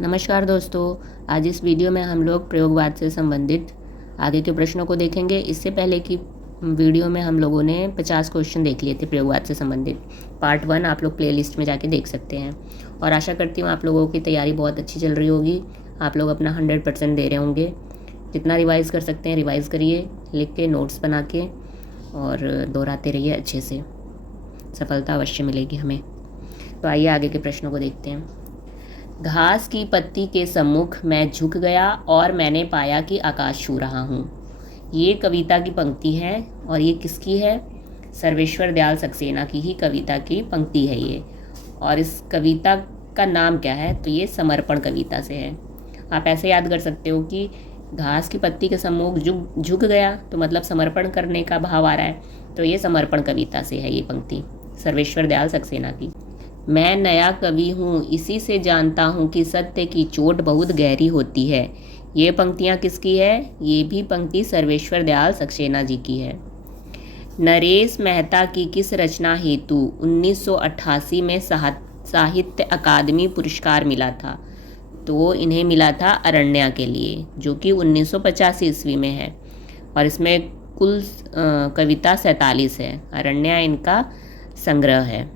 नमस्कार दोस्तों। आज इस वीडियो में हम लोग प्रयोगवाद से संबंधित आगे के प्रश्नों को देखेंगे। इससे पहले की वीडियो में हम लोगों ने 50 क्वेश्चन देख लिए थे प्रयोगवाद से संबंधित। पार्ट 1 आप लोग प्लेलिस्ट में जाके देख सकते हैं। और आशा करती हूँ आप लोगों की तैयारी बहुत अच्छी चल रही होगी। आप लोग अपना 100% दे रहे होंगे। जितना रिवाइज़ कर सकते हैं रिवाइज़ करिए, लिख के नोट्स बना के, और दोहराते रहिए अच्छे से। सफलता अवश्य मिलेगी हमें। तो आइए आगे के प्रश्नों को देखते हैं। घास की पत्ती के सम्मुख मैं झुक गया और मैंने पाया कि आकाश छू रहा हूँ। ये कविता की पंक्ति है और ये किसकी है? सर्वेश्वर दयाल सक्सेना की ही कविता की पंक्ति है ये। और इस कविता का नाम क्या है? तो ये समर्पण कविता से है। आप ऐसे याद कर सकते हो कि घास की पत्ती के सम्मुख झुक गया, तो मतलब समर्पण करने का भाव आ रहा है। तो ये समर्पण कविता से है ये पंक्ति, सर्वेश्वर दयाल सक्सेना की। मैं नया कवि हूँ, इसी से जानता हूँ कि सत्य की चोट बहुत गहरी होती है। ये पंक्तियाँ किसकी है? ये भी पंक्ति सर्वेश्वर दयाल सक्सेना जी की है। नरेश मेहता की किस रचना हेतु 1988 में साहित्य अकादमी पुरस्कार मिला था? तो इन्हें मिला था अरण्या के लिए, जो कि 1985 ईस्वी में है। और इसमें कुल कविता 47 है। अरण्या इनका संग्रह है।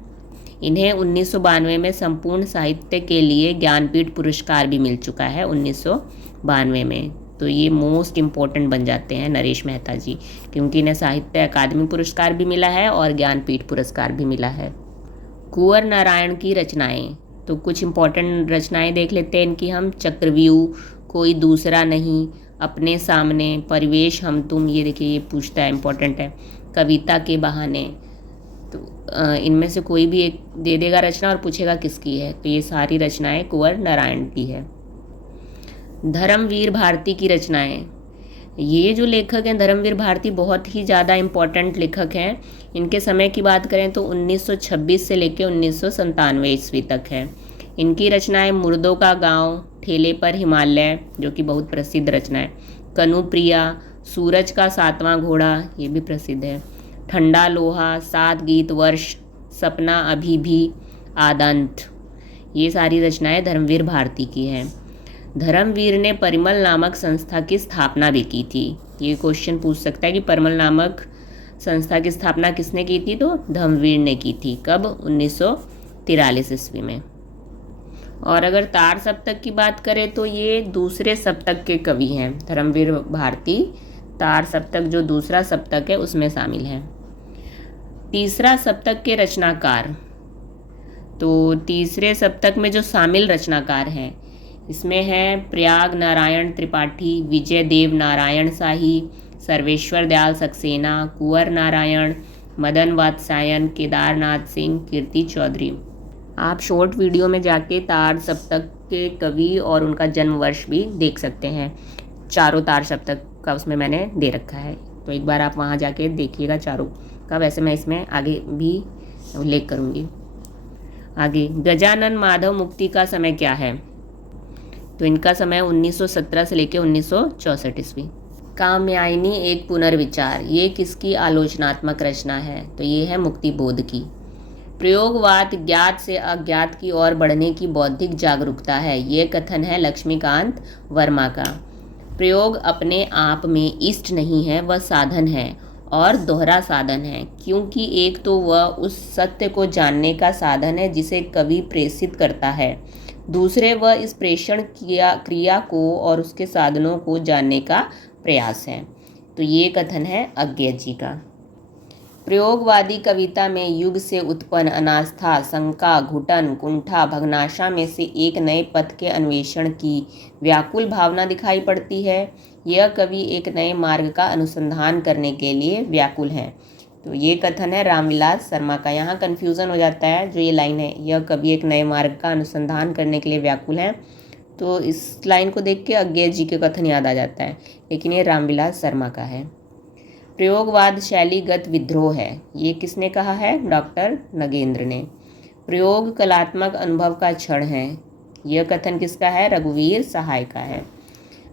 इन्हें 1992 में संपूर्ण साहित्य के लिए ज्ञानपीठ पुरस्कार भी मिल चुका है 1992 में। तो ये मोस्ट इम्पोर्टेंट बन जाते हैं नरेश मेहता जी, क्योंकि इन्हें साहित्य अकादमी पुरस्कार भी मिला है और ज्ञानपीठ पुरस्कार भी मिला है। कुंवर नारायण की रचनाएं, तो कुछ इम्पोर्टेंट रचनाएं देख लेते हैं इनकी हम। चक्रव्यूह, कोई दूसरा नहीं, अपने सामने, परिवेश हम तुम, ये देखिए ये पूछता है, इम्पोर्टेंट है। कविता के बहाने, तो इनमें से कोई भी एक दे देगा रचना और पूछेगा किसकी है। तो ये सारी रचनाएं कुंवर नारायण की है। धर्मवीर भारती की रचनाएं, ये जो लेखक हैं धर्मवीर भारती बहुत ही ज़्यादा इम्पोर्टेंट लेखक हैं। इनके समय की बात करें तो 1926 से लेकर 1997 ईस्वी तक है। इनकी रचनाएं मुर्दों का गांव, ठेले पर हिमालय, जो कि बहुत प्रसिद्ध रचना है। कनुप्रिया, सूरज का 7वां घोड़ा, ये भी प्रसिद्ध है। ठंडा लोहा, 7 गीत वर्ष, सपना अभी भी, आदंत, ये सारी रचनाएं धर्मवीर भारती की हैं। धर्मवीर ने परिमल नामक संस्था की स्थापना भी की थी। ये क्वेश्चन पूछ सकता है कि परिमल नामक संस्था की स्थापना किसने की थी? तो धर्मवीर ने की थी। कब? 1943 ईस्वी में। और अगर तार सप्तक की बात करें तो ये दूसरे सप्तक के कवि हैं। धर्मवीर भारती तार सप्तक जो दूसरा सप्तक है उसमें शामिल है। तीसरा सप्तक के रचनाकार, तो तीसरे सप्तक में जो शामिल रचनाकार हैं इसमें है प्रयाग नारायण त्रिपाठी, विजय देव नारायण शाही, सर्वेश्वर दयाल सक्सेना, कुंवर नारायण, मदन वात्स्यायन, केदारनाथ सिंह, कीर्ति चौधरी। आप शॉर्ट वीडियो में जाके तार सप्तक के कवि और उनका जन्म वर्ष भी देख सकते हैं। चारों तार सप्तक का उसमें मैंने दे रखा है, तो एक बार आप वहाँ जाके देखिएगा चारों का। वैसे मैं इसमें आगे भी उल्लेख करूँगी। आगे, गजानन माधव मुक्ति का समय क्या है? तो इनका समय 1917 से लेकर 1964 ईस्वी। काम्यायनी एक पुनर्विचार, ये किसकी आलोचनात्मक रचना है? तो ये है मुक्तिबोध की। प्रयोगवाद ज्ञात से अज्ञात की ओर बढ़ने की बौद्धिक जागरूकता है, ये कथन है लक्ष्मीकांत वर्मा का। प्रयोग अपने आप में इष्ट नहीं है, वह साधन है और दोहरा साधन है, क्योंकि एक तो वह उस सत्य को जानने का साधन है जिसे कवि प्रेषित करता है, दूसरे वह इस प्रेषण क्रिया को और उसके साधनों को जानने का प्रयास है। तो ये कथन है अज्ञेय जी का। प्रयोगवादी कविता में युग से उत्पन्न अनास्था, शंका, घुटन, कुंठा, भग्नाशा में से एक नए पथ के अन्वेषण की व्याकुल भावना दिखाई पड़ती है। यह कवि एक नए मार्ग का अनुसंधान करने के लिए व्याकुल है। तो ये कथन है रामविलास शर्मा का। यहाँ कन्फ्यूज़न हो जाता है, जो ये लाइन है, यह कवि एक नए मार्ग का अनुसंधान करने के लिए व्याकुल है, तो इस लाइन को देख के अज्ञेय जी के कथन याद आ जाता है, लेकिन ये रामविलास शर्मा का है। प्रयोगवाद शैलीगत विद्रोह है, ये किसने कहा है? डॉक्टर नगेंद्र ने। प्रयोग कलात्मक अनुभव का क्षण है, यह कथन किसका है? रघुवीर सहाय का है।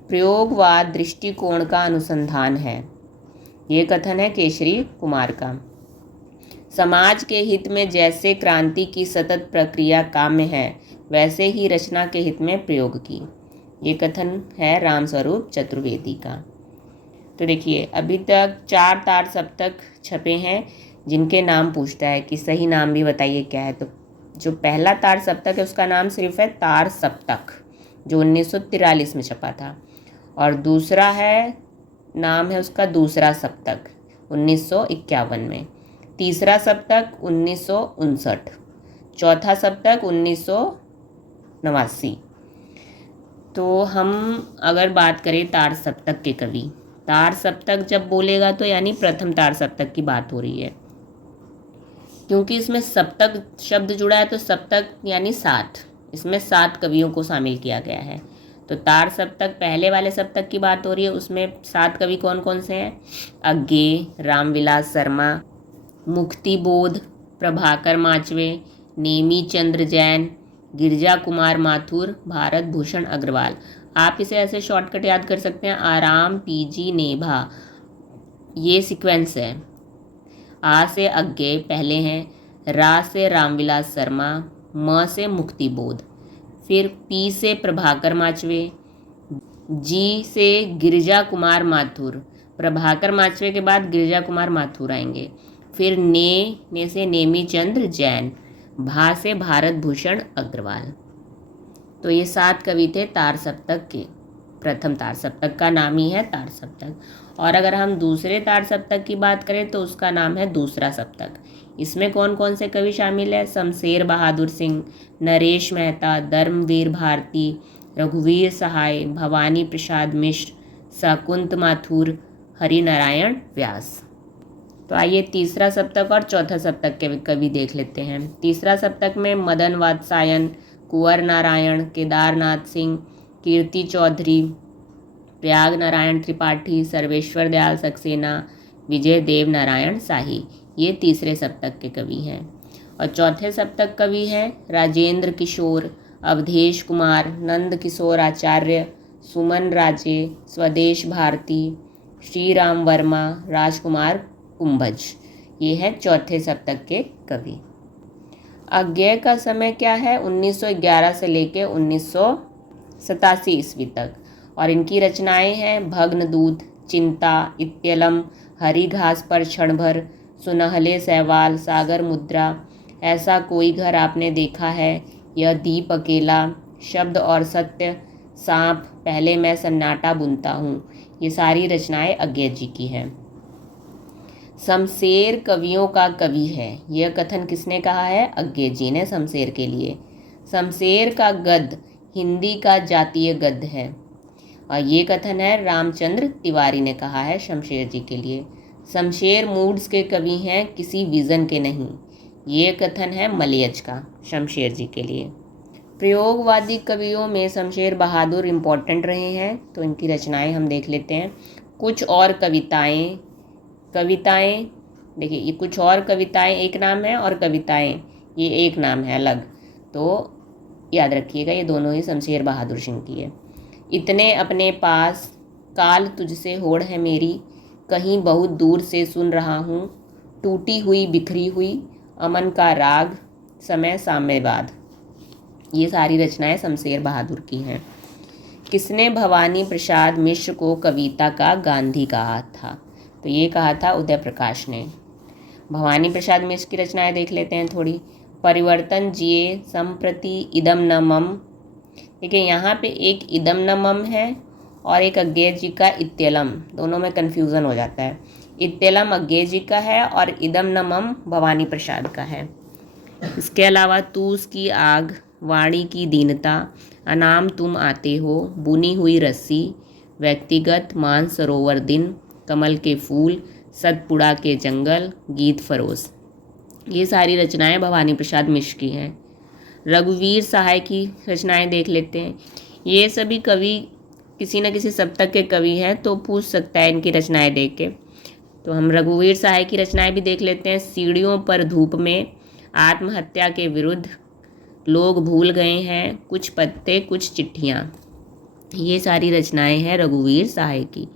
प्रयोगवाद दृष्टिकोण का अनुसंधान है, ये कथन है केशरी कुमार का। समाज के हित में जैसे क्रांति की सतत प्रक्रिया काम्य है, वैसे ही रचना के हित में प्रयोग की। ये कथन है रामस्वरूप चतुर्वेदी का। तो देखिए अभी तक 4 तार सप्तक छपे हैं जिनके नाम पूछता है कि सही नाम भी बताइए क्या है। तो जो पहला तार सप्तक है उसका नाम सिर्फ है तार सप्तक, जो 1943 में छपा था। और दूसरा नाम है उसका दूसरा सप्तक 1951 में। तीसरा सप्तक 1959, चौथा सप्तक 1989। तो हम अगर बात करें तार सप्तक के कवि, तार सप्तक जब बोलेगा तो यानी प्रथम तार सप्तक की बात हो रही है, क्योंकि इसमें सप्तक शब्द जुड़ा है तो सप्तक यानी 7, इसमें 7 कवियों को शामिल किया गया है। तो तार सप्तक पहले वाले सप्तक की बात हो रही है, उसमें 7 कवि कौन कौन से हैं? अज्ञे, रामविलास शर्मा, मुक्तिबोध, प्रभाकर माचवे, नेमी चंद्र जैन, गिरजा कुमार माथुर, भारत भूषण अग्रवाल। आप इसे ऐसे शॉर्टकट याद कर सकते हैं, आराम, पीजी, नेभा, ये सीक्वेंस है। आ से अज्ञे पहले हैं, रा से रामविलास शर्मा, म से मुक्तिबोध, फिर पी से प्रभाकर माचवे, जी से गिरजा कुमार माथुर, प्रभाकर माचवे के बाद गिरजा कुमार माथुर आएंगे, फिर ने से नेमी चंद्र जैन, भा से भारत भूषण अग्रवाल। तो ये 7 कवि थे तार सप्तक के। प्रथम तार सप्तक का नाम ही है तार सप्तक। और अगर हम दूसरे तार सप्तक की बात करें तो उसका नाम है दूसरा सप्तक। इसमें कौन कौन से कवि शामिल है? शमशेर बहादुर सिंह, नरेश मेहता, धर्मवीर भारती, रघुवीर सहाय, भवानी प्रसाद मिश्र, शाकुंत माथुर, हरिनारायण व्यास। तो आइए तीसरा सप्तक और चौथा सप्तक के कवि देख लेते हैं। तीसरा सप्तक में मदन वात्सायन, कुंवर नारायण, केदारनाथ सिंह, कीर्ति चौधरी, प्रयाग नारायण त्रिपाठी, सर्वेश्वर दयाल सक्सेना, विजय देव नारायण शाही, ये तीसरे सप्तक के कवि हैं। और चौथे सप्तक कवि हैं राजेंद्र किशोर, अवधेश कुमार, नंद किशोर आचार्य, सुमन राजे, स्वदेश भारती, श्री राम वर्मा, राजकुमार कुंभज, ये है चौथे सप्तक के कवि। अज्ञेय का समय क्या है? 1911 से लेकर 1987 ईस्वी तक। और इनकी रचनाएं हैं भग्नदूत, चिंता, इत्यलम, हरी घास पर क्षण भर, सुनहले सहवाल, सागर मुद्रा, ऐसा कोई घर आपने देखा है, यह दीप अकेला, शब्द और सत्य, सांप, पहले मैं सन्नाटा बुनता हूँ, ये सारी रचनाएं अज्ञेय जी की हैं। शमशेर कवियों का कवि है, यह कथन किसने कहा है? अज्ञेय जी ने शमशेर के लिए। शमशेर का गद्य हिंदी का जातीय गद्य है, और ये कथन है रामचंद्र तिवारी ने कहा है शमशेर जी के लिए। शमशेर मूड्स के कवि हैं, किसी विज़न के नहीं, ये कथन है मलयज का शमशेर जी के लिए। प्रयोगवादी कवियों में शमशेर बहादुर इम्पोर्टेंट रहे हैं, तो इनकी रचनाएं हम देख लेते हैं। कुछ और कविताएं देखिए, ये कुछ और कविताएं एक नाम है और कविताएं ये एक नाम है अलग, तो याद रखिएगा ये दोनों ही शमशेर बहादुर सिंह की है। इतने अपने पास, काल तुझसे होड़ है मेरी, कहीं बहुत दूर से सुन रहा हूँ, टूटी हुई बिखरी हुई, अमन का राग, समय साम्यवाद, ये सारी रचनाएं शमशेर बहादुर की हैं। किसने भवानी प्रसाद मिश्र को कविता का गांधी कहा था? तो ये कहा था उदय प्रकाश ने। भवानी प्रसाद मिश्र की रचनाएं देख लेते हैं थोड़ी। परिवर्तन जिए संप्रति इदम न मम, देखिए यहाँ पे एक इदम न मम है और एक अज्ञेय जी का इत्यलम, दोनों में कन्फ्यूज़न हो जाता है। इत्यलम अज्ञेय जी का है और इदम न मम भवानी प्रसाद का है। इसके अलावा तूस की आग, वाणी की दीनता, अनाम तुम आते हो, बुनी हुई रस्सी, व्यक्तिगत, मान सरोवर दिन, कमल के फूल, सतपुड़ा के जंगल, गीत फरोश, ये सारी रचनाएं भवानी प्रसाद मिश्र की हैं। रघुवीर सहाय की रचनाएं देख लेते हैं। ये सभी कवि किसी न किसी सप्तक के कवि हैं, तो पूछ सकता है इनकी रचनाएं देख के। तो हम रघुवीर सहाय की रचनाएं भी देख लेते हैं। सीढ़ियों पर धूप में, आत्महत्या के विरुद्ध, लोग भूल गए हैं, कुछ पत्ते कुछ चिट्ठियाँ, ये सारी रचनाएं हैं रघुवीर सहाय की।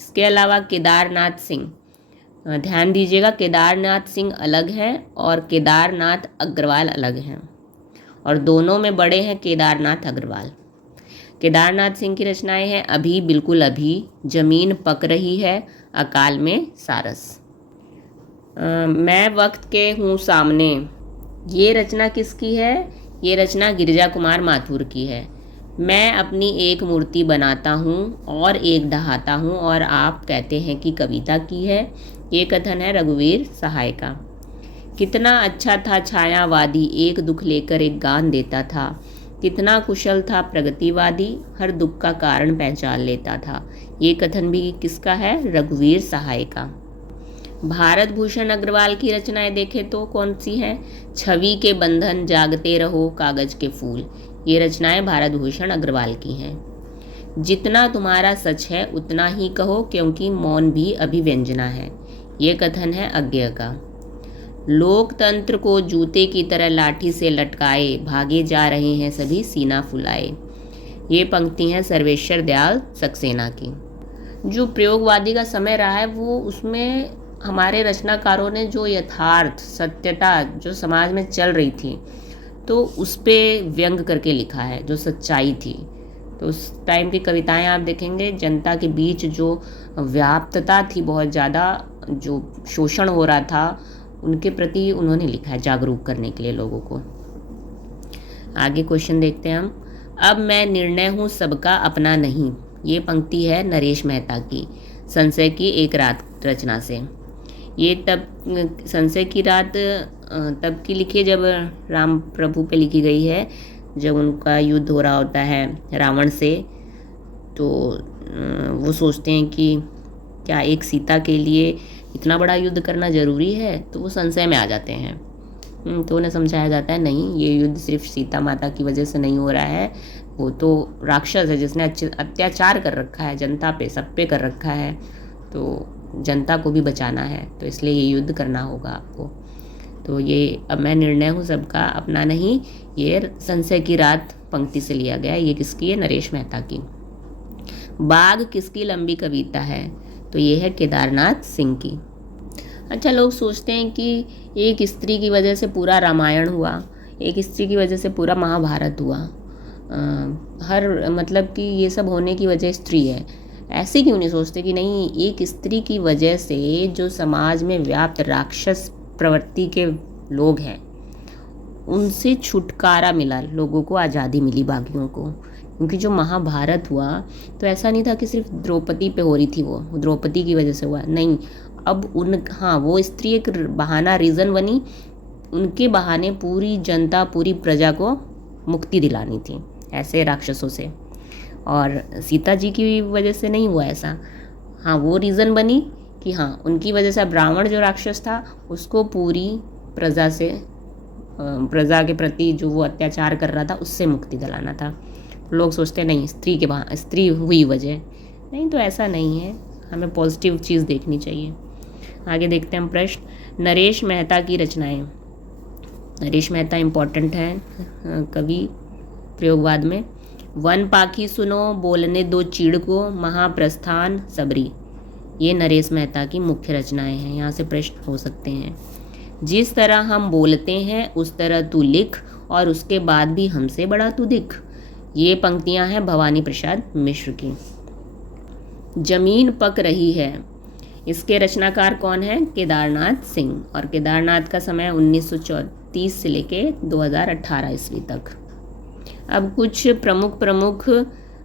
इसके अलावा केदारनाथ सिंह, ध्यान दीजिएगा केदारनाथ सिंह अलग हैं और केदारनाथ अग्रवाल अलग हैं। और दोनों में बड़े हैं केदारनाथ अग्रवाल। केदारनाथ सिंह की रचनाएं हैं अभी बिल्कुल अभी, जमीन पक रही है, अकाल में सारस। मैं वक्त के हूँ सामने, ये रचना किसकी है? ये रचना गिरिजा कुमार माथुर की है। मैं अपनी एक मूर्ति बनाता हूँ और एक ढहाता हूँ और आप कहते हैं कि कविता की है, ये कथन है रघुवीर सहाय का। कितना अच्छा था छायावादी, एक दुख लेकर एक गान देता था। कितना कुशल था प्रगतिवादी, हर दुख का कारण पहचान लेता था। ये कथन भी किसका है? रघुवीर सहाय का। भारत भूषण अग्रवाल की रचनाएं देखें तो कौन सी हैं? छवि के बंधन, जागते रहो, कागज के फूल, ये रचनाएं भारत भूषण अग्रवाल की हैं। जितना तुम्हारा सच है उतना ही कहो, क्योंकि मौन भी अभिव्यंजना है, ये कथन है अज्ञेय का। लोकतंत्र को जूते की तरह लाठी से लटकाए, भागे जा रहे हैं सभी सीना फुलाए, ये पंक्ति है सर्वेश्वर दयाल सक्सेना की। जो प्रयोगवादी का समय रहा है वो उसमें हमारे रचनाकारों ने जो यथार्थ सत्यता जो समाज में चल रही थी तो उस पर व्यंग करके लिखा है, जो सच्चाई थी। तो उस टाइम की कविताएं आप देखेंगे, जनता के बीच जो व्याप्तता थी बहुत ज़्यादा, जो शोषण हो रहा था उनके प्रति उन्होंने लिखा है, जागरूक करने के लिए लोगों को। आगे क्वेश्चन देखते हैं हम। अब मैं निर्णय हूँ सबका अपना नहीं, ये पंक्ति है नरेश मेहता की, संशय की एक रात रचना से। ये तब संशय की रात तब की लिखी जब राम प्रभु पे लिखी गई है, जब उनका युद्ध हो रहा होता है रावण से। तो वो सोचते हैं कि क्या एक सीता के लिए इतना बड़ा युद्ध करना ज़रूरी है, तो वो संशय में आ जाते हैं। तो उन्हें समझाया जाता है नहीं, ये युद्ध सिर्फ सीता माता की वजह से नहीं हो रहा है, वो तो राक्षस है जिसने अत्याचार कर रखा है जनता पे, सब पे कर रखा है, तो जनता को भी बचाना है, तो इसलिए ये युद्ध करना होगा आपको। तो ये अब मैं निर्णय हूँ सबका अपना नहीं, ये संशय की रात पंक्ति से लिया गया है। ये किसकी है? नरेश मेहता की। बाघ किसकी लंबी कविता है? तो ये है केदारनाथ सिंह की। अच्छा, लोग सोचते हैं कि एक स्त्री की वजह से पूरा रामायण हुआ, एक स्त्री की वजह से पूरा महाभारत हुआ, मतलब कि ये सब होने की वजह स्त्री है। ऐसे क्यों नहीं सोचते कि नहीं, एक स्त्री की वजह से जो समाज में व्याप्त राक्षस प्रवृत्ति के लोग हैं उनसे छुटकारा मिला, लोगों को आज़ादी मिली, बागियों को। क्योंकि जो महाभारत हुआ तो ऐसा नहीं था कि सिर्फ द्रौपदी पे हो रही थी, वो द्रौपदी की वजह से हुआ नहीं। अब वो स्त्री एक बहाना, रीज़न बनी, उनके बहाने पूरी जनता, पूरी प्रजा को मुक्ति दिलानी थी ऐसे राक्षसों से। और सीता जी की वजह से नहीं हुआ ऐसा। हाँ, वो रीज़न बनी कि हाँ, उनकी वजह से अब रावण जो राक्षस था उसको पूरी प्रजा के प्रति जो वो अत्याचार कर रहा था उससे मुक्ति दिलाना था। लोग सोचते नहीं, स्त्री हुई वजह नहीं, तो ऐसा नहीं है, हमें पॉजिटिव चीज़ देखनी चाहिए। आगे देखते हैं हम प्रश्न। नरेश मेहता की रचनाएं। नरेश मेहता इम्पोर्टेंट हैं कवि प्रयोगवाद में। वन पाखी सुनो, बोलने दो चीड़ को, महाप्रस्थान सबरी, ये नरेश मेहता की मुख्य रचनाएं हैं। यहाँ से प्रश्न हो सकते हैं। जिस तरह हम बोलते हैं उस तरह तू लिख, और उसके बाद भी हमसे बड़ा तू दिख, ये पंक्तियां हैं भवानी प्रसाद मिश्र की। जमीन पक रही है, इसके रचनाकार कौन है? केदारनाथ सिंह। और केदारनाथ का समय 1934 से लेके 2018 ईस्वी तक। अब कुछ प्रमुख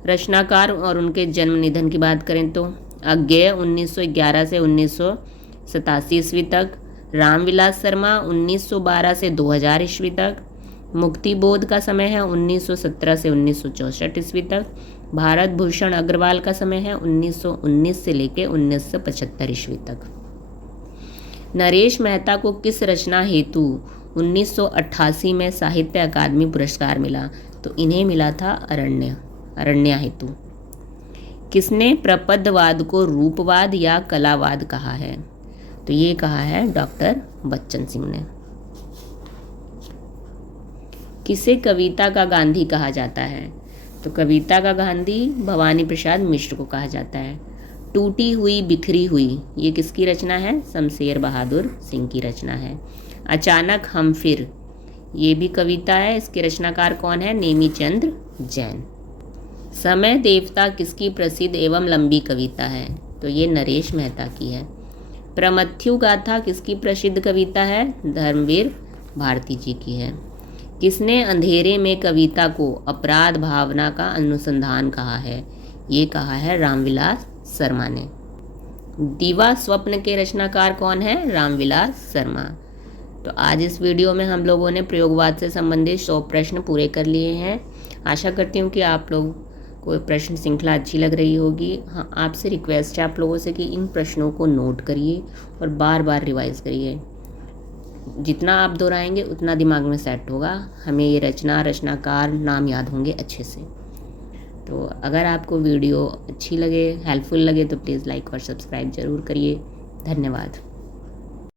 रचनाकार और उनके जन्म निधन की बात करें तो अज्ञेय 1911 से 1987 ईस्वी तक, रामविलास शर्मा 1912 से 2000 ईस्वी तक, मुक्तिबोध का समय है 1917 से 1964 ईस्वी तक, भारत भूषण अग्रवाल का समय है 1919 से लेके 1975 ईस्वी तक। नरेश मेहता को किस रचना हेतु 1988 में साहित्य अकादमी पुरस्कार मिला? तो इन्हें मिला था अरण्य हेतु। किसने प्रपदवाद को रूपवाद या कलावाद कहा है? तो ये कहा है डॉक्टर बच्चन सिंह ने। किसे कविता का गांधी कहा जाता है? तो कविता का गांधी भवानी प्रसाद मिश्र को कहा जाता है। टूटी हुई बिखरी हुई, ये किसकी रचना है? शमशेर बहादुर सिंह की रचना है। अचानक हम फिर, ये भी कविता है। इसके रचनाकार कौन है? नेमीचंद्र जैन। समय देवता किसकी प्रसिद्ध एवं लंबी कविता है? तो ये नरेश मेहता की है। प्रमथ्यु गाथा किसकी प्रसिद्ध कविता है? धर्मवीर भारती जी की है। किसने अंधेरे में कविता को अपराध भावना का अनुसंधान कहा है? ये कहा है रामविलास शर्मा ने। दीवा स्वप्न के रचनाकार कौन है? रामविलास शर्मा। तो आज इस वीडियो में हम लोगों ने प्रयोगवाद से संबंधित 100 प्रश्न पूरे कर लिए हैं। आशा करती हूँ कि आप लोग को प्रश्न श्रृंखला अच्छी लग रही होगी। हाँ, आपसे रिक्वेस्ट है आप लोगों से कि इन प्रश्नों को नोट करिए और बार बार रिवाइज करिए। जितना आप दोहराएंगे उतना दिमाग में सेट होगा। हमें ये रचनाकार नाम याद होंगे अच्छे से। तो अगर आपको वीडियो अच्छी लगे, हेल्पफुल लगे तो प्लीज़ लाइक और सब्सक्राइब ज़रूर करिए। धन्यवाद।